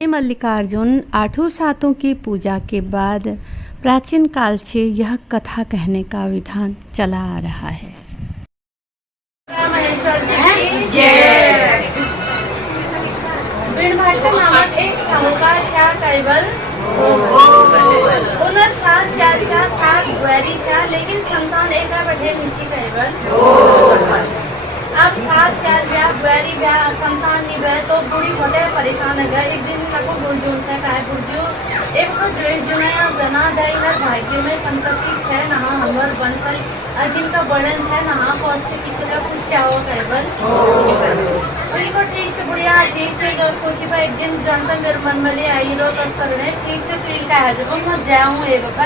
मल्लिकार्जुन आठों सातों की पूजा के बाद प्राचीन काल से यह कथा कहने का विधान चला आ रहा है। नामक एक साहूकार था कैवल उनर सात चाचा सात बुआरी था, लेकिन संतान एका बैठे नीचे कैवल। अब सात चार ब्याह बुआरी ब्याह संतान नहीं भय तो बूढ़ी होते परेशान है। एक दिन तक बुर्जुन से कहा बुर्जू एक तो डेढ़ जुनाया जना दाइलर भाग्य में संपत्ति छे नहा हमर बंसल अगिन का बड़न छे नहा पहुंचते किसी का पूछा हो कैवल उनको ठीक से बुढ़िया ठीक से जो सोची भाई एक दिन जानता मेरे मन में ले आई रो कस करने ठीक से पील का है जब मैं जाऊं ये बता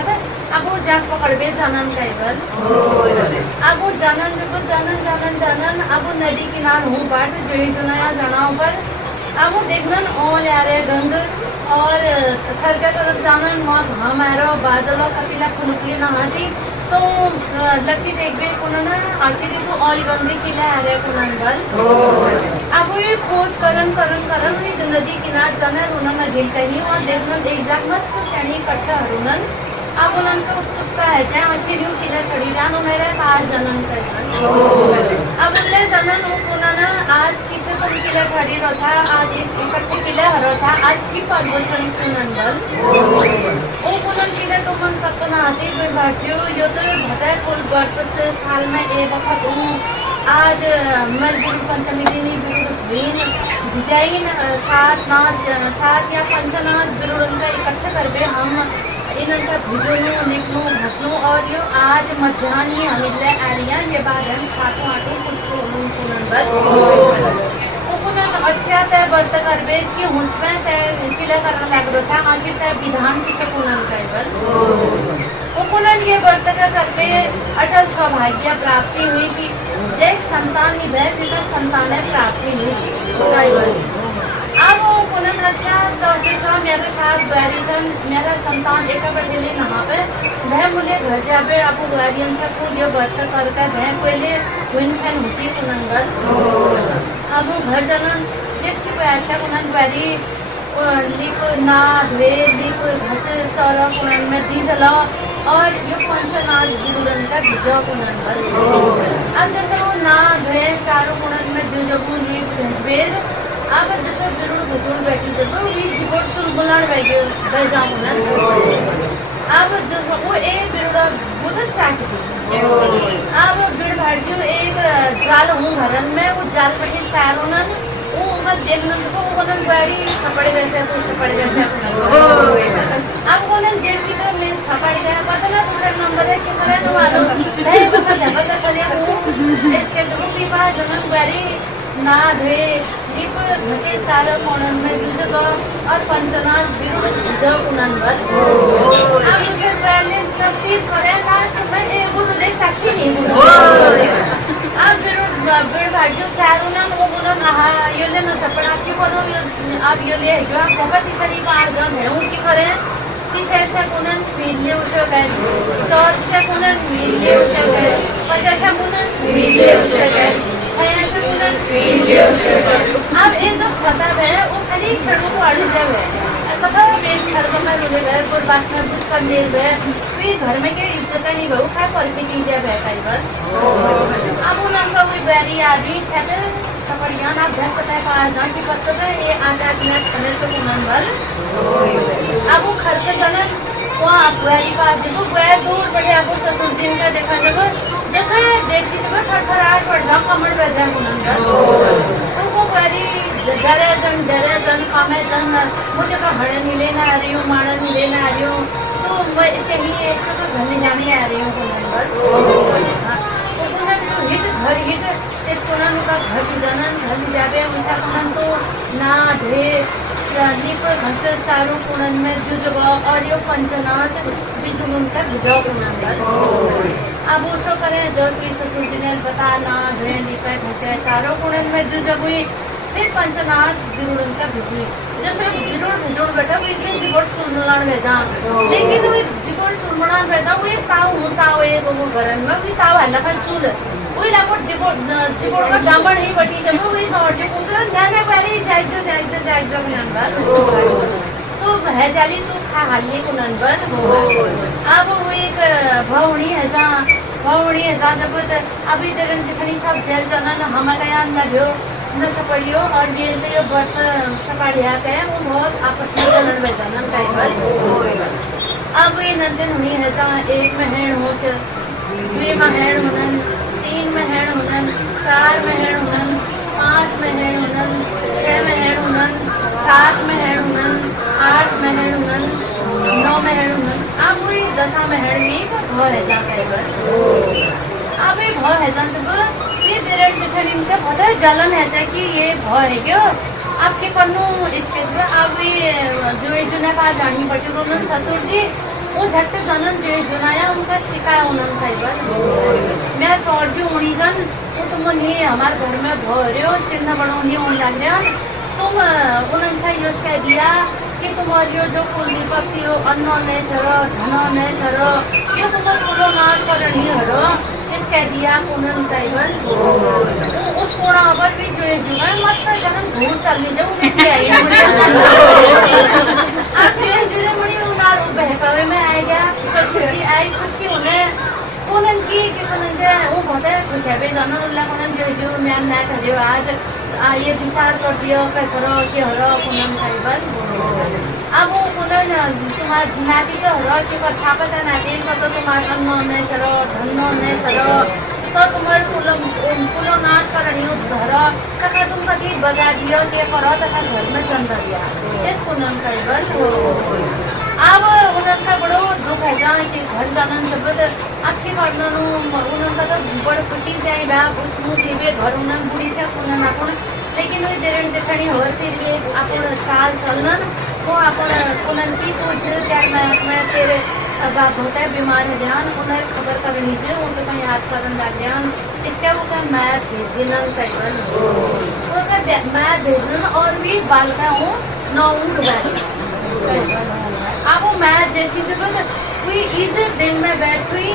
अब वो जाट पकड़ बे जानन कैवल अब वो जानन जब जानन अब वो नदी किनार हूँ बाट डेढ़ जुनाया जनाओ पर अब वो देखना ओल आ रहे गंग और सर के तरफ जानन मौत हम आ रहा बादल कपिला खुनुकली नहा थी तो लट्ठी देख बे कुनना आखिर को ऑल गंगे किले आ रहे कुनन बल अब ये खोज करन नदी किनार जाना उन्होंने ढील कहीं और देखना एक जाग मस्त श्रेणी इकट्ठा हरुनन अब उनका उत्सुकता है चाहे आखिर यूं किले खड़ी जान मेरे पास जनन कर अब उल्ले जनन कुनना आज किसे तुम किले खड़ी रहो था आज इकट्ठे किले हरो था आज की पर्वचन कुनन बल ओ कुनन किले तो मन तक ना आती कोई भारतीय यो तो भता फुल बर्फ से साल में एक वक्त हूँ आज मैं गुरु पंचमी दिन गुरु धुइन भिजाइन सात या पंचनाथ बिरुड़न का इकट्ठा कर बे हम इनका भुजनु निकलू घटनू और यो आज मध्यान्ह हमिले आरिया ये बाद हम सातों आठों कुछ कुनन अच्छा तय व्रत करबे कि हुंसपे तय किले करना लग रहा था आखिर तय विधान किसे कुनन कैवल कुनन ये व्रत का करबे अटल सौभाग्य प्राप्ति हुई थी एक संतान निभय पिता संतान प्राप्ति हुई थी कैवल अब वो कुनन अच्छा तो जो मेरे साथ बैरिजन मेरा संतान एक बैठे नहा पे वह मुझे घर जाबे अब बैरियन से को ये व्रत करके वह पहले विन फैन होती कुनन अब वो घर जनन व्यक्ति को अच्छा कुनन बैरी लिप ना धे लिप घस चौरा कुनन में दी जला और ये पंचनाथ गुरुदन का भिजो कुनन बल अब जैसे वो ना धे चारों कुनन में दो जगू लिप भेजबेल अब जैसे बिरुड़ भुजुड़ बैठी जब वो जीवोट चुलबुलान बैजा मुनन अब जो वो एक बिरुड़ा बुदत चाट दी अब बिड़ भाड़ियो एक जाल हूँ घरन में वो जाल बैठे चारों नन वो मत देखना तो वो नन बड़ी छपड़ गए थे तो छपड़ गए थे अब वो नन जेठ की तो मैं छपड़ गया पता ना दूसरा नंबर है कि मैं तो मालूम नहीं पता चले वो इसके तो भी बात जनन बड़ी ना धे दीप घसे चारों कोणन में दूसरे और पंचनाथ बिरुड़ भिजो कुनन बल अब दूसरे पहले शक्ति करे लास्ट में एक वो देख सकी नहीं अब बिरुड़ भाग्य चारों ना वो बोलो नहा यो ले न सपना की करो अब यो ले जो आप बहुत सारी बार गम है उनकी करें कि शायद से कुनन मिलने उठो गए चौथ से कुनन मिलने उठो गए पचास से कुनन मिलने उठो गए अब इन जो सतह है वो खाली खेड़ों को आड़ू जब है कथा मेन घर में मिले है और बासना बुझ कर ले है भी घर में के इज्जत नहीं बहु का परिचय की जब है कई बार अब उनका कोई बैरी आदमी छते सपड़ियां ना घर सतह पास जा की पत्ता है ये आजाद में खने से कुनन बल अब वो घर पे जनन वहाँ बैरी पास जब बैर दूर बढ़े आपको ससुर दिन का देखा जब जैसे देखती तो मैं फटफटाहट पड़ जाऊँ कमर पे जाए कुनन तो वो बैरी डरे जन खामे जन मुझे तो हड़न मिले ना आ रही हूँ माड़न मिले ना आ रही हूँ तो मैं कहीं एक तो घरने जाने आ रही हूँ कुनन तो कुनन जो हिट घर हिट इस कुनन का घर जनन घर जावे वैसा कुनन तो ना धे लिप घट चारों कुनन में जो जगह और यो पंचनाथ बिजुन का भिजो कुनन अब उसको करें जब की ससुर जी ने बता ना धे लिप घटे चारों कुनन में जो जगह फिर पंचनाथ बिरुड़न का भिजुई जैसे बिरुड़ बैठा वो इतने जिगोड़ चुलमुलान भेजा लेकिन वो जिगोड़ चुलमुलान भेजा वो एक ताव एक वो घरन में वो ताव हल्ला का चूल वही लापो जिगोड़ का डामड़ ही बटी जब वही शॉर्ट जो कुंगला जाने वाली जायज में अंदर जाली तू खा हालिए कुनन बन हो अब वो एक भौणी है जब अभी तक जितनी सब जेल जनन हमारे यहाँ न न सपड़ियो और ये जो व्रत सपाड़िया के वो बहुत आपस में लड़ में जनन कई बार अब ये नंदन हुई है जहाँ एक महण हो दुई महण हुनन 3 महण हुनन 4 महण हुनन 5 महण हुनन 6 महण हुनन 7 महण हुनन 8 महण हुनन 9 महण हुनन अब वही 10 महण में भौ है जहाँ कई बार अब ये भौ है जहाँ ये दिरण दिठड़ी इनका बहुत जलन है जा कि ये भौ है क्यों आपके कन्नू इसके में अब ये जो ने कहा जानी पड़ती उन्होंने ससुर जी वो झट जनन जो जुनाया उनका शिकाय उन्होंने कई बार मैं सौर जी उड़ी जन तो तुम नहीं हमारे घर में भौ रहे हो चिन्ह बड़ो नहीं होने लग रहे तुम उन्होंने यूज कह दिया कि तुम्हारी यो जो कुलदीपक थियो अन्न नहीं सरो धन नहीं सरो ये तुम ठुलो नाच करनी हो कह दिया उन्होंने टाइबल उस कोड़ा पर भी जो है मस्त जन घूर चलनी जो उन्हें आई अब जो मुड़ी उनार बहकावे में आ गया संस्कृति आई खुशी उन्हें की कि उन्हें वो बहुत खुश है भाई जनन उन्हें जो मैं ना करे आज ये विचार कर दिया कैसे रो कि हरो उन्हें टाइबल अब वो उन्हें तुम्हारे नाती के हरो कि पर छापा था नाती तो तुम्हारे अन्न नहीं सरो धन नहीं सरो तो तुम्हारे फूलों नाश करनी उस घर तथा तुम कभी बजा दियो कि करो तथा घर में चंदा दिया इसको नाम टाइबल अब उनका बड़ो दुख है जहाँ कि घर जाना जब आपकी करना उनका तो बड़ खुशी जाए बा कुछ मुँह देवे घर उन्हें बुढ़ी से उन्हें अपन लेकिन वही देरण दिखनी हो फिर ये अपन चाल चलना वो अपन उन्हें की तो क्या मैं तेरे बाप होता है बीमार है ध्यान उन्हें खबर कर लीजिए उनके कहीं याद करने लग ध्यान इसका वो क्या मैं भेज देना टाइबल वो क्या मैं भेज देना और भी बाल का हूँ 9 ऊँट अब वो मैं जैसी से बस कोई इस दिन में बैठ हुई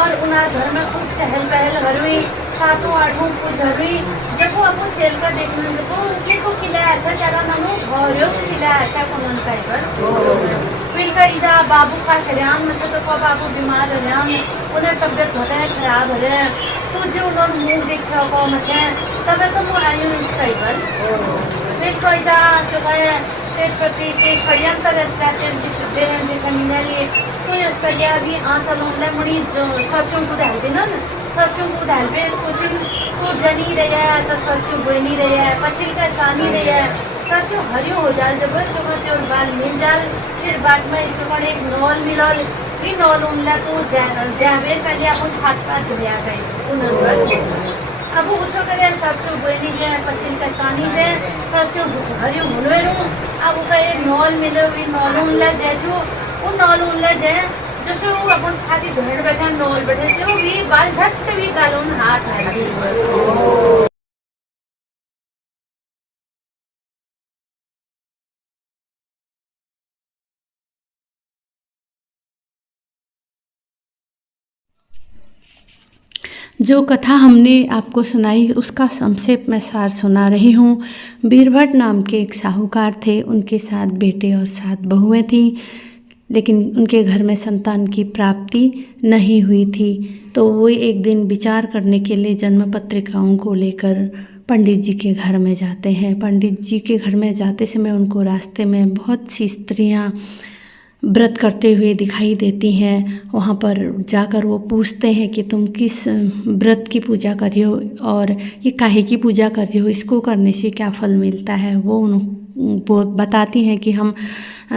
और उन्हें घर में खूब चहल पहल हरवी 7-8 कुछ हरवी जब वो अपन चेल का देखने को उनके को किला ऐसा क्या नामो भौरियो किला ऐसा कौन टाइबल फिर का इधर बाबू का शरियान में तो को बाबू बीमार रहे उन्हें तबियत होता है खराब हो रहे तो जो उन्होंने मुँह देखा को मचे तब तो वो आयु इस टाइबल फिर को इधर जो है पेट प्रति के षड्यंत्र लिए तो इसका ये अभी आंचल मुड़ी जो सरसों को डाल देना सरसों को डाल पे इसको तो जनी रहा है तो सरसों बोई नहीं रहा है पछी का सानी रहा है सरसों हरियो हो जाए जब जो बाल मिल जाए फिर बाद में एक नॉल मिलल ये नॉल उनला तो जावे पहले अपन छात पात धोया गए उन्होंने अब उसको करे सरसों बोई नहीं जाए पछी का सानी दे सरसों हरियो भुनवेरू अब उसका एक नॉल मिले वही नॉल उनला जैसो वो नॉल उनला जाए जैसे वो अपन छाती धोड़ बैठे नॉल बैठे जो भी बाल झट भी गालों हाथ है जो कथा हमने आपको सुनाई उसका संक्षेप में सार सुना रही हूँ। बीरभट्ट नाम के एक साहूकार थे, उनके 7 बेटे और 7 बहुएं थीं, लेकिन उनके घर में संतान की प्राप्ति नहीं हुई थी। तो वो एक दिन विचार करने के लिए जन्म पत्रिकाओं को लेकर पंडित जी के घर में जाते हैं। पंडित जी के घर में जाते समय उनको रास्ते में बहुत सी स्त्रियाँ व्रत करते हुए दिखाई देती हैं। वहाँ पर जाकर वो पूछते हैं कि तुम किस व्रत की पूजा कर रही हो और ये काहे की पूजा कर रही हो, इसको करने से क्या फल मिलता है। वो बताती हैं कि हम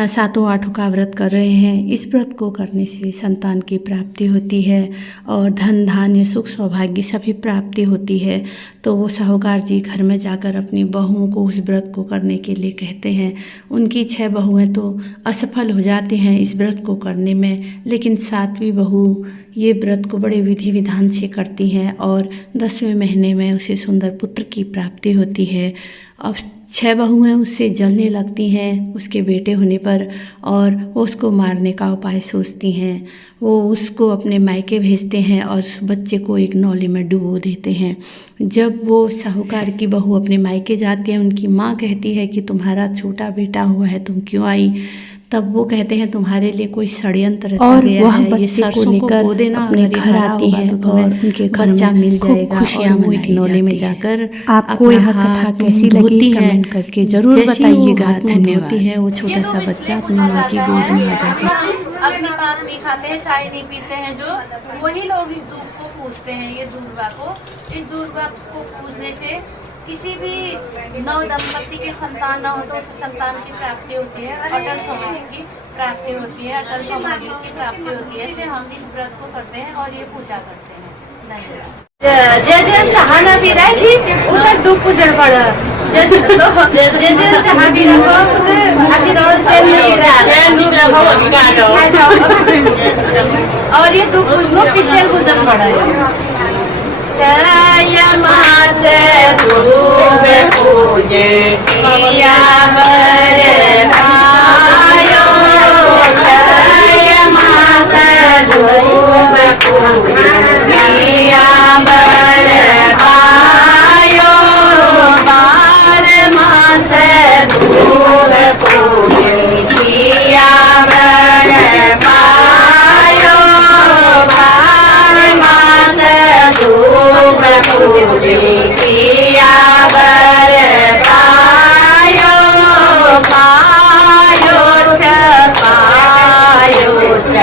7-8 का व्रत कर रहे हैं, इस व्रत को करने से संतान की प्राप्ति होती है और धन धान्य सुख सौभाग्य सभी प्राप्ति होती है। तो वो साहूकार जी घर में जाकर अपनी बहुओं को उस व्रत को करने के लिए कहते हैं। उनकी 6 बहुएं तो असफल हो जाती हैं इस व्रत को करने में, लेकिन 7वीं बहू ये व्रत को बड़े विधि विधान से करती हैं और 10वें महीने में उसे सुंदर पुत्र की प्राप्ति होती है। अब 6 बहुएं उससे जलने लगती हैं उसके बेटे होने पर और वो उसको मारने का उपाय सोचती हैं। वो उसको अपने मायके भेजते हैं और उस बच्चे को एक नौले में डुबो देते हैं। जब वो साहूकार की बहू अपने मायके जाती है, उनकी माँ कहती है कि तुम्हारा छोटा बेटा हुआ है, तुम क्यों आई। तब वो कहते हैं तुम्हारे लिए कोई षड्यंत्र रचा और गया वह है, ये बच्चे को सरसों को लेकर बो देना, अपने अगर ये घर हरा आती होगा है तो तुम्हें और उनके घर बच्चा में मिल खूब जाएगा खुशियाँ और वो एक मनाई नोले में जाती है। जाकर आपको अपना यह हाथ कथा कैसी लगी धोती है। कमेंट करके जरूर जैसे ही वो बताइएगा। हाथ मुंह धन्यवाद। धोती है वो ये छोटा सा लोग बच्चा इसलिए अपनी पूछा माँ की जाता गोद में आ है, जाता है। अग्नि पान नहीं खाते हैं, चाय नहीं पीते हैं, जो वही लोग इस दूध को पूजते हैं। ये दूर्वा को, इस दूर्वा को पूजने से किसी भी नव दंपति के संतान न हो तो उसे संतान की प्राप्ति होती है, अटल सौभाग्य की प्राप्ति होती है, अटल सौभाग्य की प्राप्ति होती है। इसलिए हम इस व्रत को करते हैं और ये पूजा करते हैं। धन्यवाद। जे चहा ना पी रहा है उधर दूध पूजन पड़ जे चहा पी रहा और ये दूध पूजन स्पेशल पूजन पड़ा है। जय मास दूब पूजे पिया बरसायो, जय मास दूब पूजे पिया बरसायो, 12 मास दूब पूजे पिया बरसायो, 12 मास दूब पूजे पिया बरसायो, पायो च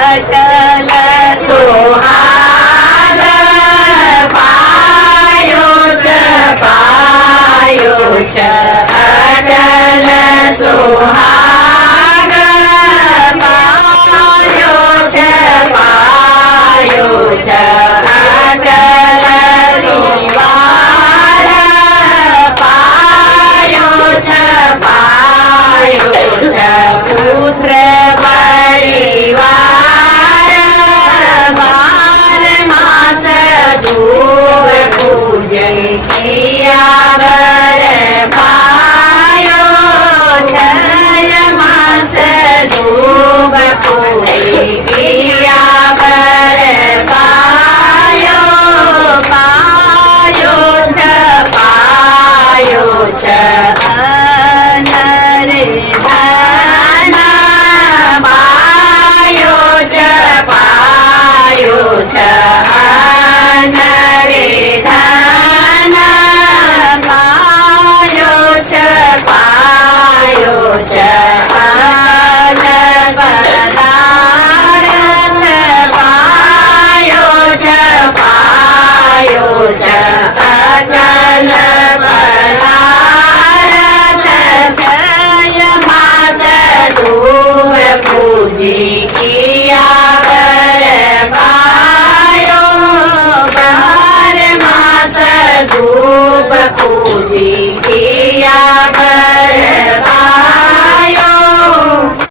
अटल सोहाग, पायो च अटल सोहाग।